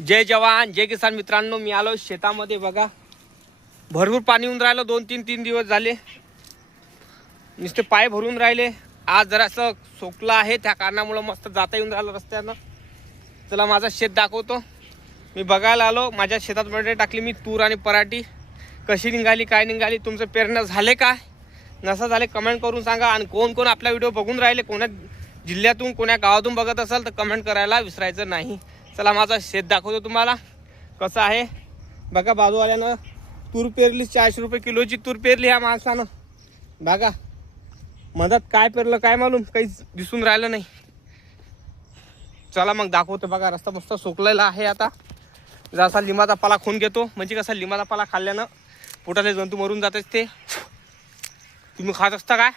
जय जवान जय किसान मित्रांनो, मी आलो शेतामध्ये. बघा भरपूर पाणी येऊन राहिलं. 2-3 दिवस झाले, नुसते पाय भरून राहिले. आज जरासं सोकला आहे, त्या कारणामुळे मस्त जाता येऊन राहिलं रस्त्यानं. चला माझं शेत दाखवतो. मी बघायला आलो. माझ्या शेतात मध्ये टाकली मी तूर आणि पराठी. कशी निघाली, काय निघाली, तुमचं पेरणं झाले काय नसं झाले कमेंट करून सांगा. आणि कोण कोण आपला व्हिडिओ बघून राहिले, कोणा जिल्ह्यातून कोणा गावातून बघत असाल तर कमेंट करायला विसरायचं नाही. चला माझं शेत दाखवतो तुम्हाला कसं आहे. बघा बाजूवाल्यानं तूर पेरली, 400 रुपये किलोची तूर पेरली ह्या माणसानं. बघा मधात काय पेरलं काय मालूम, काहीच दिसून राहिलं नाही. चला मग दाखवतो. बघा रस्ता मस्त सोकलेला आहे. आता जसा लिंबाचा पाला खून घेतो, म्हणजे कसा लिंबाचा पाला खाल्ल्यानं पोटातले जंतू मरून जातात. ते तुम्ही खात असता काय?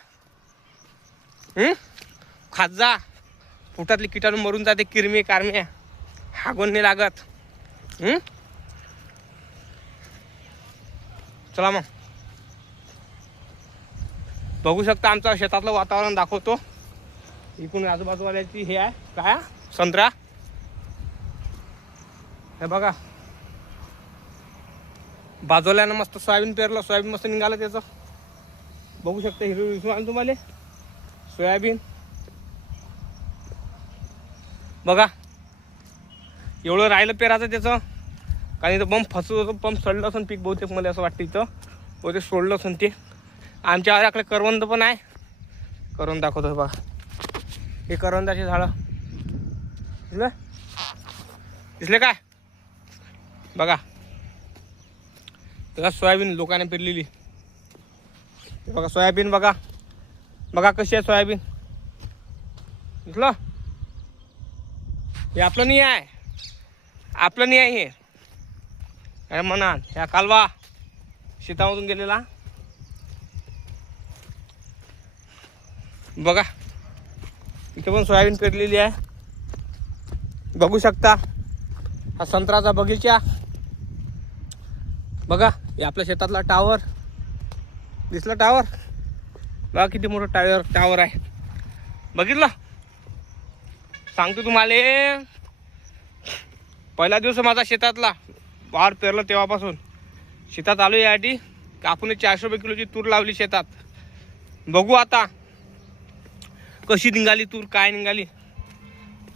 खात जा, पोटातले किटाणू मरून जाते. किरमी कारम्या हागून नाही लागत. चला मग बघू शकता आमचं शेतातलं वातावरण दाखवतो. इकडून आजूबाजूवाल्याची हे आहे काय संत्रा. हे बघा बाजूल्यानं मस्त सोयाबीन पेरलं. सोयाबीन मस्त निघालं त्याचं. बघू शकता हिरवी दिसून तुम्हाला सोयाबीन. बघा एवढं राहिलं पेराचं त्याचं. कारण इथं पंप फसत होतं, पंप सोडलं असं पीक बहुतेक, मला असं वाटतं इथं बहुतेक सोडलं असं. ते आमच्या आल्याकडे करवंद पण आहे. करवंद दाखवतो बघा. हे करवंदाची झाडं दिसलं, दिसले काय? बघा त्याला सोयाबीन लोकांनी पेरलेली. बघा सोयाबीन, बघा बघा कशी आहे सोयाबीन. दिसलं, हे आपलं नाही आहे, आपलं नाही आहे हे. अरे म्हणा ह्या कालवा शेतामधून गेलेला. बघा इथे पण सोयाबीन पेरलेली आहे. बघू शकता हा संत्र्याचा बगीचा. बघा हे आपल्या शेतातला टावर दिसला. टावर बघा किती मोठं टावर आहे. बघितलं, सांगतो तुम्हाला. पहिला दिवस माझा शेतातला वावर पेरलं तेव्हापासून शेतात आलो यासाठी. आपण 400 रुपये किलोची तूर लावली शेतात. बघू आता कशी निघाली तूर, काय निघाली.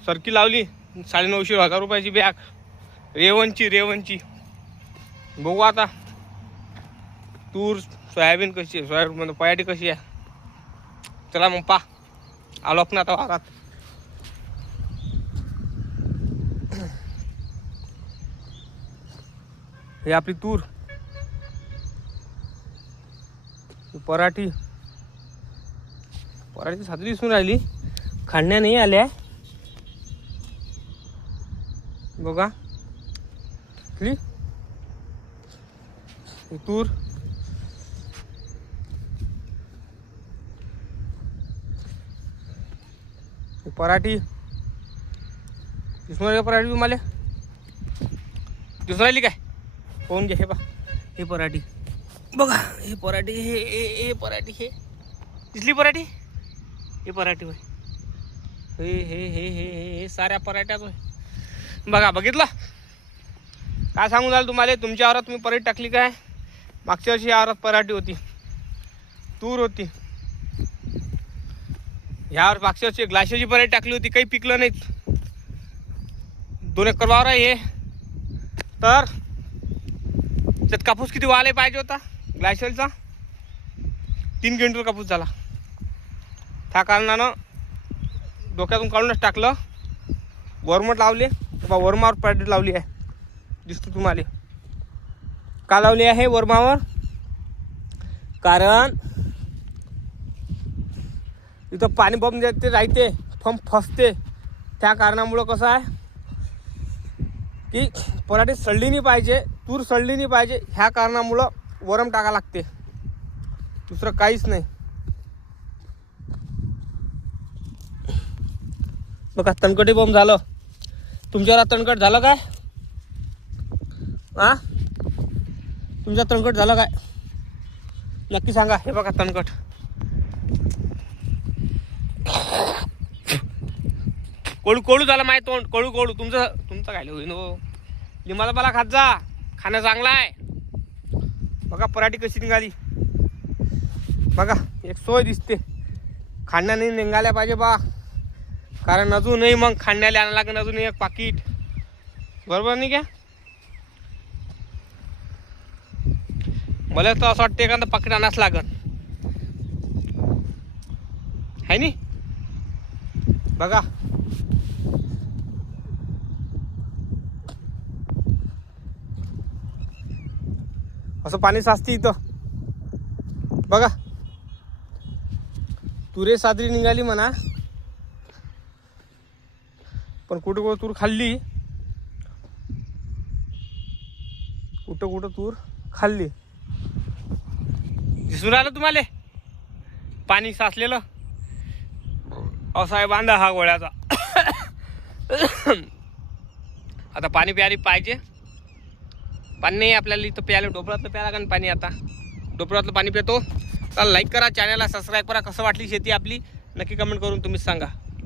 सरकी लावली 950-1000 रुपयाची बॅग रेवणची. बघू आता तूर सोयाबीन कशी आहे, सोयाबीन पयाटी कशी आहे. चला मग पा आलो आपण आता वावरात. हे आपली तूर, पराठी साधी दिसून राहिली. खांड्या नाही आल्या. बघा तूर, पराठी दिसून राहिली. पराठी तुम्हाला दिसून राहिली काय? पाहून घ्या. हे बा हे पराठी. बघा हे पराठी. हे पराठी. हे दिसली पराठी. हे पराठी होय. हे हे हे हे हे साऱ्या पराठ्याच होय. बघा बघितलं. काय सांगून झालं तुम्हाला. तुमच्या वावरात तुम्ही पराठी टाकली काय? मागच्या वर्षी या वावरात पराठी होती, तूर होती. ह्यावर मागच्या वर्षी ग्लाशेची पराठी टाकली होती, काही पिकलं नाहीत. 2 एकर वावर आहे हे. तर त्यात कापूस किती वाले पाहिजे होता ग्लायशलचा? 3 क्विंटल कापूस झाला. त्या कारणानं डोक्यातून काढूनच टाकलं. वरमट लावले. वरमावर पराठी लावली आहे. दिसतो तुम्हाला का लावली आहे वरमावर? कारण इथं पाणी बंब देते राहते, पंप फसते. त्या कारणामुळं कसं आहे की पराठी सडली नाही पाहिजे, तूर सडली नाही पाहिजे. ह्या कारणामुळं वरम टाका लागते, दुसरं काहीच नाही. बघा तणकटी बंब झालं. तुमच्यावर तणकट झालं काय? तुमच्या तणकट झालं काय नक्की सांगा. हे बघा तणकट. कोळू कोळू झालं माहिती. तोंड कोळू कोळू. तुमचं काय होईन हो. लिंबाचा पाला खात जा, खाणं चांगलं आहे. बघा पराठी कशी निघाली बघा, एक सोय दिसते. खाण्याने निघाल्या पाहिजे बा, कारण अजूनही मग खाण्याला आणायला लागेल अजून एक पाकिट, बरोबर नाही का? मला तर असं वाटतं एखादं पाकिट आणायच लागन, आहे नी? बघा असं पाणी साचते इथं. बघा तुरे साजरी निघाली म्हणा, पण कुठं कुठं तूर खाल्ली, कुठं कुठं तूर खाल्ली. दिसून राहिलं तुम्हाला पाणी साचलेलं? असा आहे बांधा हा गोळ्याचा. आता पाणी प्यारी पाहिजे. पाणी नाही आपल्याला इथं प्यायला, डोबरातलं प्यायला का पाणी. आता डोबरातलं पाणी पितो. तर लाईक करा, चॅनलला सबस्क्राईब करा. कसं वाटली शेती आपली नक्की कमेंट करून तुम्हीच सांगा.